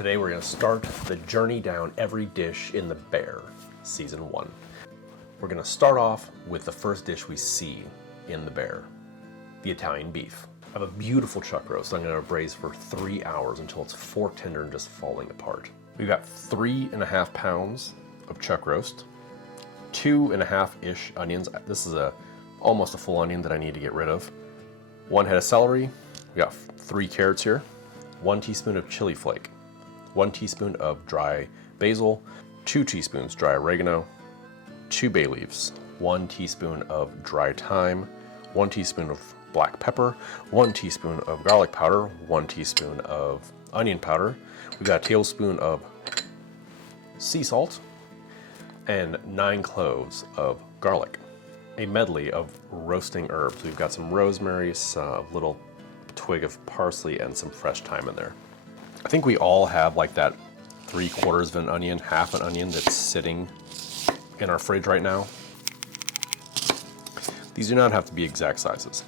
Today we're going to start the journey down every dish in The Bear, Season 1. We're going to start off with the first dish we see in The Bear, the Italian beef. I have a beautiful chuck roast I'm going to braise for 3 hours until it's fork tender and just falling apart. We've got 3.5 pounds of chuck roast, 2.5-ish onions. This is almost a full onion that I need to get rid of. 1 head of celery. We got 3 carrots here. 1 teaspoon of chili flake. 1 teaspoon of dry basil. 2 teaspoons dry oregano. 2 bay leaves. 1 teaspoon of dry thyme. 1 teaspoon of black pepper. 1 teaspoon of garlic powder. 1 teaspoon of onion powder. We've got a tablespoon of sea salt and 9 cloves of garlic. A medley of roasting herbs. We've got some rosemary, a little twig of parsley, and some fresh thyme in there. I think we all have like that 3/4 of an onion, half an onion that's sitting in our fridge right now. These do not have to be exact sizes.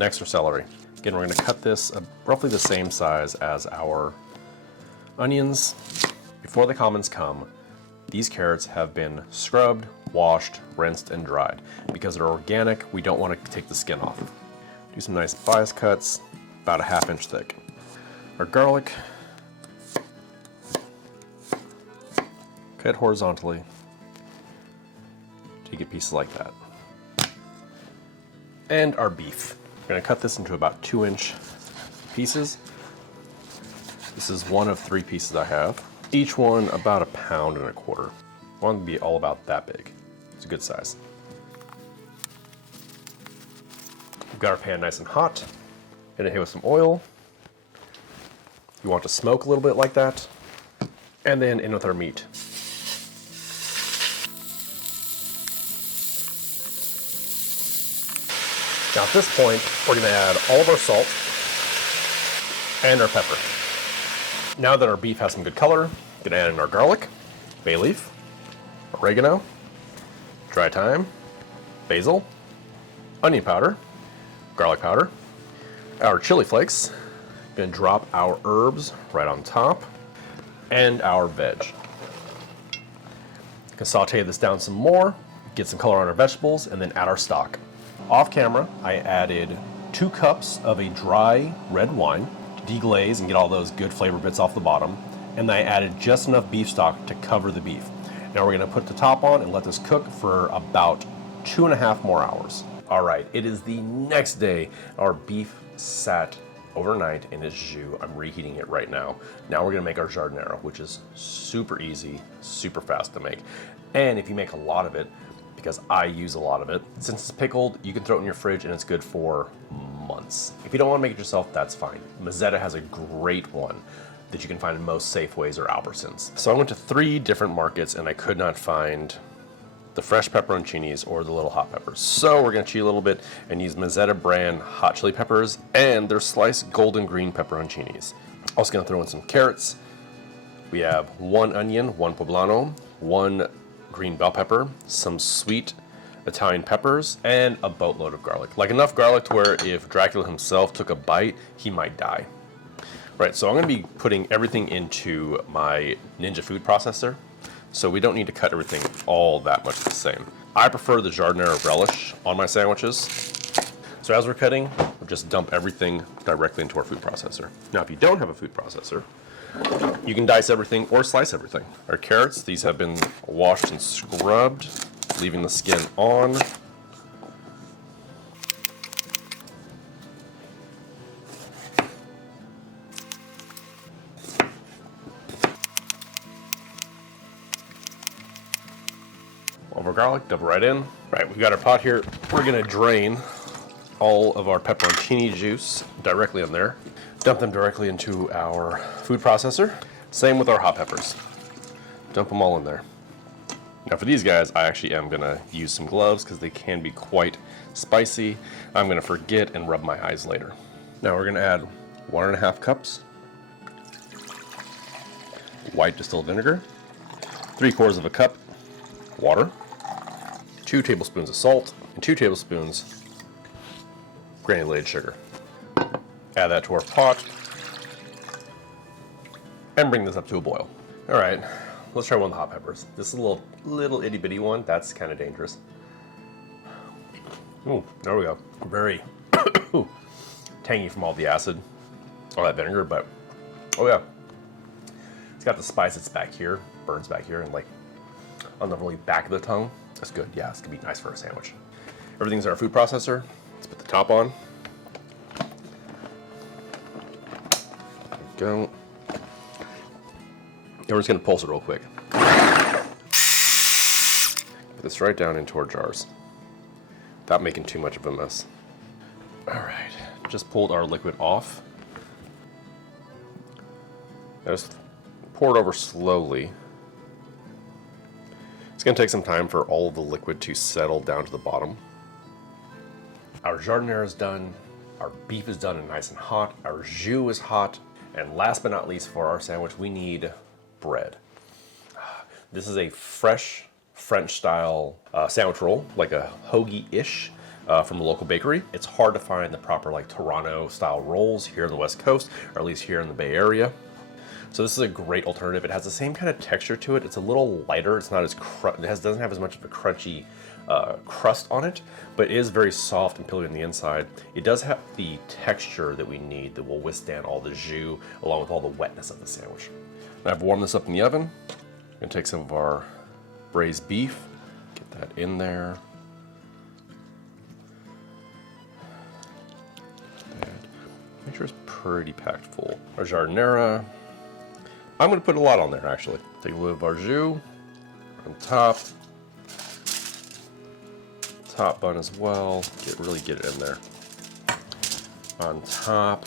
Next are celery. Again, we're going to cut this roughly the same size as our onions. Before the comments come, these carrots have been scrubbed, washed, rinsed, and dried. Because they're organic, we don't want to take the skin off. Do some nice bias cuts, about a 1/2 inch thick. Our garlic, cut horizontally to get pieces like that. And our beef. We're going to cut this into about 2-inch pieces. This is 1 of 3 pieces I have. Each one about 1.25 pounds. I want them to be all about that big. It's a good size. We've got our pan nice and hot. Gonna hit with some oil. You want to smoke a little bit like that. And then in with our meat. Now at this point, we're going to add all of our salt and our pepper. Now that our beef has some good color, we're going to add in our garlic, bay leaf, oregano, dry thyme, basil, onion powder, garlic powder, our chili flakes. We're going to drop our herbs right on top, and our veg. We can saute this down some more, get some color on our vegetables, and then add our stock. Off camera, I added 2 cups of a dry red wine to deglaze and get all those good flavor bits off the bottom. And then I added just enough beef stock to cover the beef. Now we're going to put the top on and let this cook for about 2.5 more hours. All right, it is the next day. Our beef sat overnight in its jus. I'm reheating it right now. Now we're going to make our giardiniera, which is super easy, super fast to make. And if you make a lot of it, because I use a lot of it. Since it's pickled, you can throw it in your fridge and it's good for months. If you don't want to make it yourself, that's fine. Mazzetta has a great one that you can find in most Safeways or Albertsons. So I went to 3 different markets and I could not find the fresh pepperoncinis or the little hot peppers. So we're gonna cheat a little bit and use Mazzetta brand hot chili peppers and their sliced golden green pepperoncinis. Also gonna throw in some carrots. We have 1 onion, 1 poblano, 1 green bell pepper, some sweet Italian peppers, and a boatload of garlic. Like enough garlic to where if Dracula himself took a bite, he might die. Right, so I'm gonna be putting everything into my Ninja food processor, so we don't need to cut everything all that much the same. I prefer the giardiniera relish on my sandwiches. So as we're cutting, we'll just dump everything directly into our food processor. Now if you don't have a food processor, you can dice everything or slice everything. Our carrots, these have been washed and scrubbed, leaving the skin on. All of our garlic, dump it right in. Right, we've got our pot here. We're gonna drain all of our pepperoncini juice directly in there. Dump them directly into our food processor. Same with our hot peppers. Dump them all in there. Now for these guys, I actually am gonna use some gloves because they can be quite spicy. I'm gonna forget and rub my eyes later. Now we're gonna add 1.5 cups white distilled vinegar, 3/4 of a cup water, 2 tablespoons of salt, and 2 tablespoons granulated sugar. Add that to our pot. and bring this up to a boil. All right, let's try one of the hot peppers. This is a little itty bitty one. That's kind of dangerous. Ooh, there we go. Very tangy from all the acid, all that vinegar, but oh yeah. It's got the spice that's back here, burns back here, and like on the really back of the tongue. That's good. Yeah, it's gonna be nice for a sandwich. Everything's in our food processor. Let's put the top on. There we go. And we're just gonna pulse it real quick. Put this right down into our jars without making too much of a mess. All right, just pulled our liquid off. I just pour it over slowly. It's gonna take some time for all of the liquid to settle down to the bottom. Our giardiniera is done, our beef is done and nice and hot, our jus is hot, and last but not least for our sandwich, we need bread. This is a fresh French style sandwich roll, like a hoagie-ish from a local bakery. It's hard to find the proper like Toronto style rolls here on the West Coast, or at least here in the Bay Area. So this is a great alternative. It has the same kind of texture to it. It's a little lighter. It's not as doesn't have as much of a crunchy crust on it, but it is very soft and pillowy on the inside. It does have the texture that we need that will withstand all the jus along with all the wetness of the sandwich. I've warmed this up in the oven. I'm gonna take some of our braised beef, get that in there. Make sure it's pretty packed full. Our giardiniera. I'm gonna put a lot on there actually. Take a little of our jus on top. Top bun as well. Really get it in there. On top.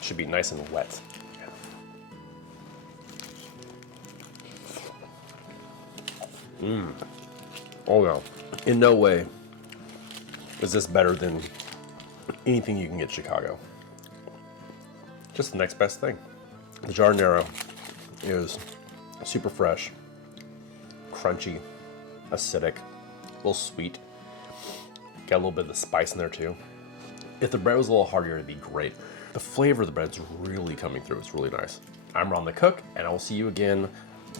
Should be nice and wet. Oh yeah. In no way is this better than anything you can get in Chicago. Just the next best thing. The giardiniera is super fresh, crunchy, acidic, a little sweet. Got a little bit of the spice in there too. If the bread was a little hardier, it'd be great. The flavor of the bread's really coming through. It's really nice. I'm Ron the Cook, and I will see you again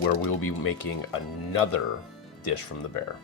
where we will be making another dish from the bear.